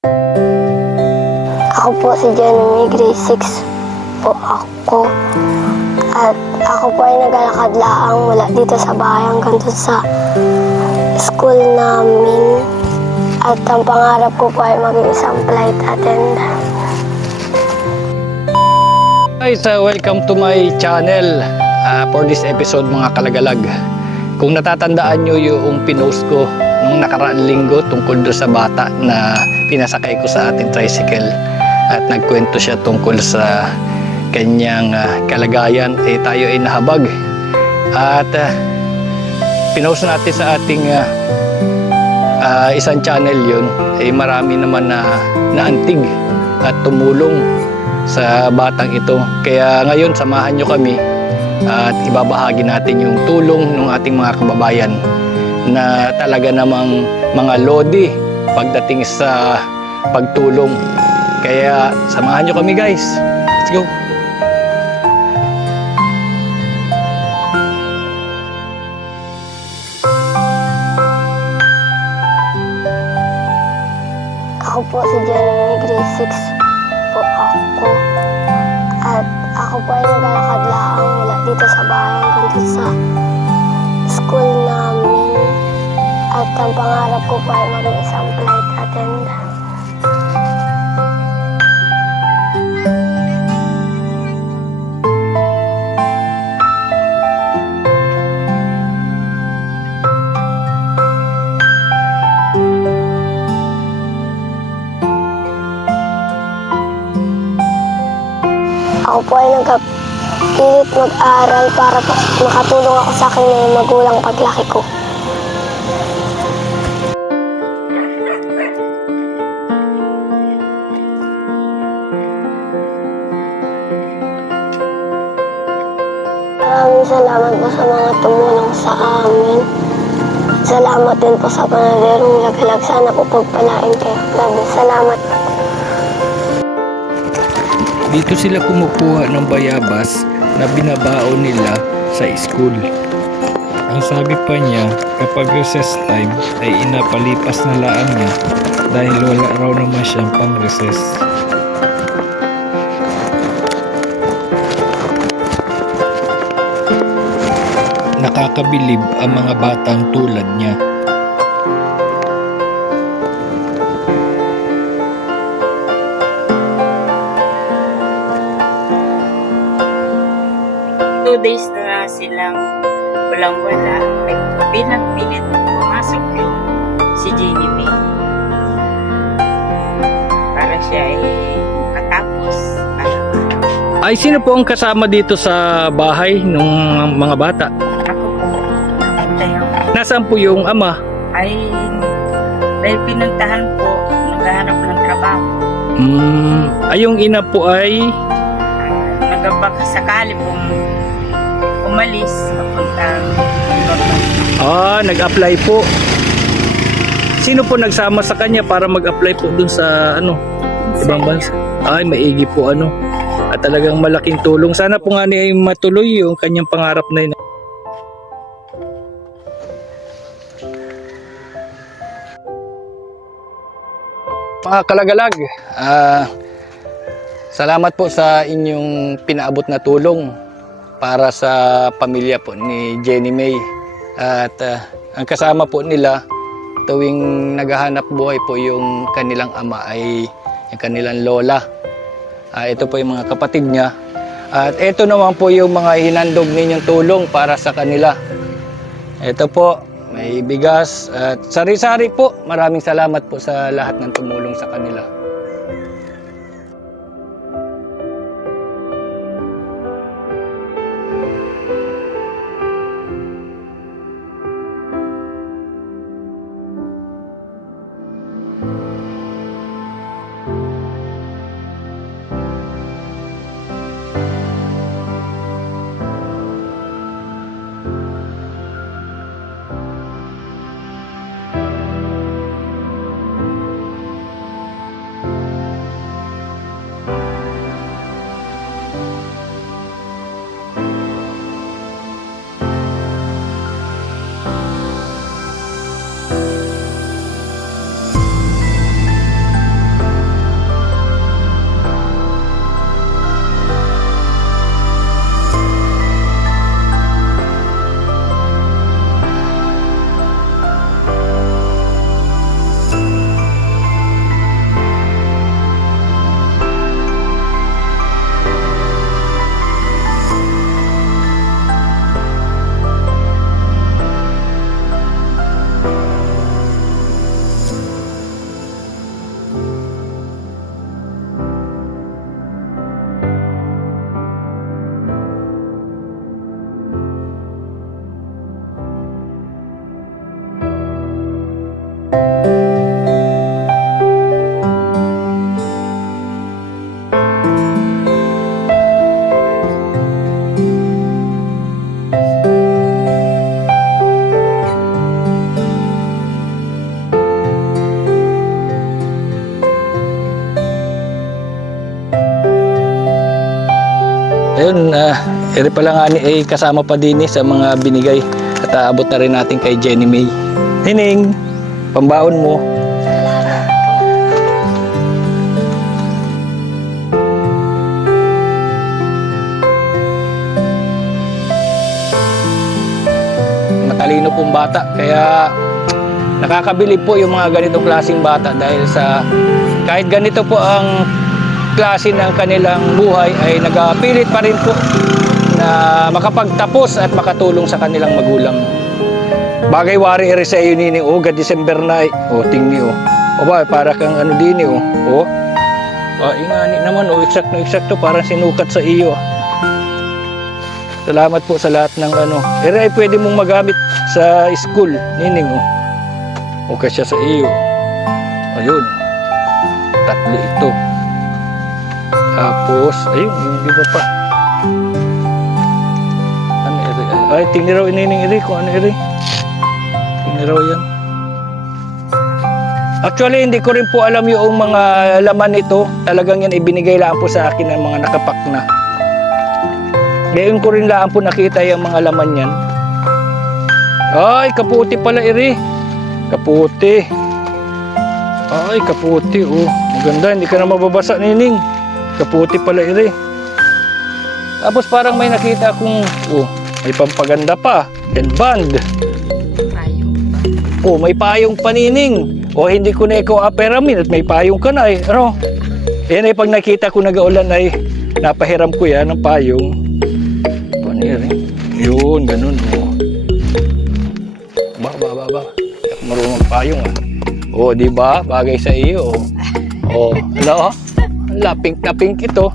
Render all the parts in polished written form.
Ako po si Jenny, grade 6 po ako. At ako po ay naglalakad laang mula dito sa bahay hanggang dun sa school namin. At ang pangarap ko po ay maging isang flight attendant. Guys, welcome to my channel for this episode mga kalagalag. Kung natatandaan nyo yung pinost ko nung nakaraang linggo tungkol do sa bata na pinasakay ko sa ating tricycle at nagkwento siya tungkol sa kanyang kalagayan, tayo ay nahabag at pinost natin sa ating isang channel yun, marami naman na naantig at tumulong sa batang ito. Kaya ngayon samahan nyo kami at ibabahagi natin yung tulong ng ating mga kababayan na talaga namang mga lodi pagdating sa pagtulong. Kaya samahan nyo kami guys. Let's go! Ako po si Jenny, grade 6 po ako. At ako po ay naglalakad laang mula dito sa bahay hanggang dun sa school namin. At ang pangarap ko po ay maging isang flight attendant. Ako po ay nagpilit mag-aral para po makatulong ako sa aking mga magulang paglaki ko. Maraming salamat po sa mga tumulong sa amin. Salamat din po sa panaderong lagalag. Sana po pagpalain kayo. Salamat po. Dito sila kumukuha ng bayabas na binabaon nila sa school. Ang sabi pa niya, kapag recess time ay inapalipas na laan niya dahil wala raw naman siyang pang recess. Nakakabilib ang mga batang tulad niya. Days na silang walang-wala, ay pinagpilit pumasok yung si Jenny May para siya ay makatapos araw-araw. Ay, sino po ang kasama dito sa bahay ng mga bata? Ako po, nakantay ako. Nasaan po yung ama? Ay, dahil pinuntahan po, naghahanap ng trabaho. Ay, yung ina po ay Nagabaka sakali pong umalis, papuntang ibang nag-apply po. Sino po nagsama sa kanya para mag-apply po dun sa ibang bansa? Ay, maigi po at talagang malaking tulong. Sana po nga ay matuloy yung kanyang pangarap na yun. Mga kalagalag, salamat po sa inyong pinaabot na tulong para sa pamilya po ni Jenny May. At ang kasama po nila tuwing naghahanap buhay po yung kanilang ama ay yung kanilang lola. Ito po yung mga kapatid niya. At ito naman po yung mga hinandog ninyong tulong para sa kanila. Ito po, may bigas at sari-sari po. Maraming salamat po sa lahat ng tumulong sa kanila. Ayun, eri pala nga ni kasama pa din sa mga binigay at aabot na rin natin kay Jenny May. Nining, pambaon mo. Matalino pong bata, kaya nakakabilib po yung mga ganitong klaseng bata dahil sa kahit ganito po ang klase ng kanilang buhay ay nagapilit pa rin po na makapagtapos at makatulong sa kanilang magulang. Bagay wari eri sa iyo nini, December na tingni o ba, para kang ano din ingani naman eksakto parang sinukat sa iyo. Salamat po sa lahat ng eri ay pwede mong magamit sa school nining kasya sa iyo. Ayun, tatlo ito. Tapos, ayun, yung iba pa. Ano eri? Ay, tingnan raw inining eri kung ano eri. Tingnan raw yan. Actually, hindi ko rin po alam yung mga laman nito. Talagang yan ibinigay lang po sa akin ng mga nakapak na. Ngayon ko rin lang po nakita yung mga laman yan. Ay, kaputi pala eri. Kaputi. Ay, kaputi maganda, hindi ka na mababasa nining. Kaputi pala iri. Tapos parang may nakita akong may pampaganda pa, headband. May payong panining. Hindi ko na ikaw aperamin at may payong ka na Yan ay pag nakita ko nag-aulan ay napahiram ko yan ng payong. Paniri. Yun, ganun Ba. Marunong payong di ba? Bagay sa iyo. Ano? Ala, pink na pink ito.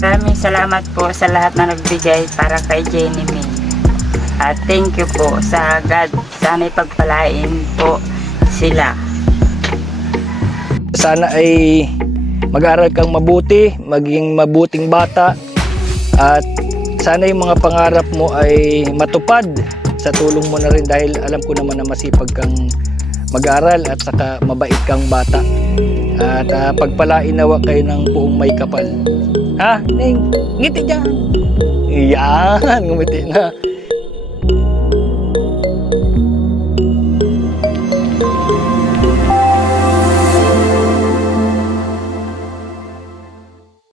Maraming salamat po sa lahat na nagbigay para kay Jenny May. At thank you po sa God. Sana ipagpalain po sila. Sana ay mag-aral kang mabuti, maging mabuting bata, at sana yung mga pangarap mo ay matupad sa tulong mo na rin dahil alam ko naman na masipag kang mag-aral at saka mabait kang bata. At pagpalain nawa kayo ng buong may kapal. Ning, ngiti dyan. Yan, ngumiti na.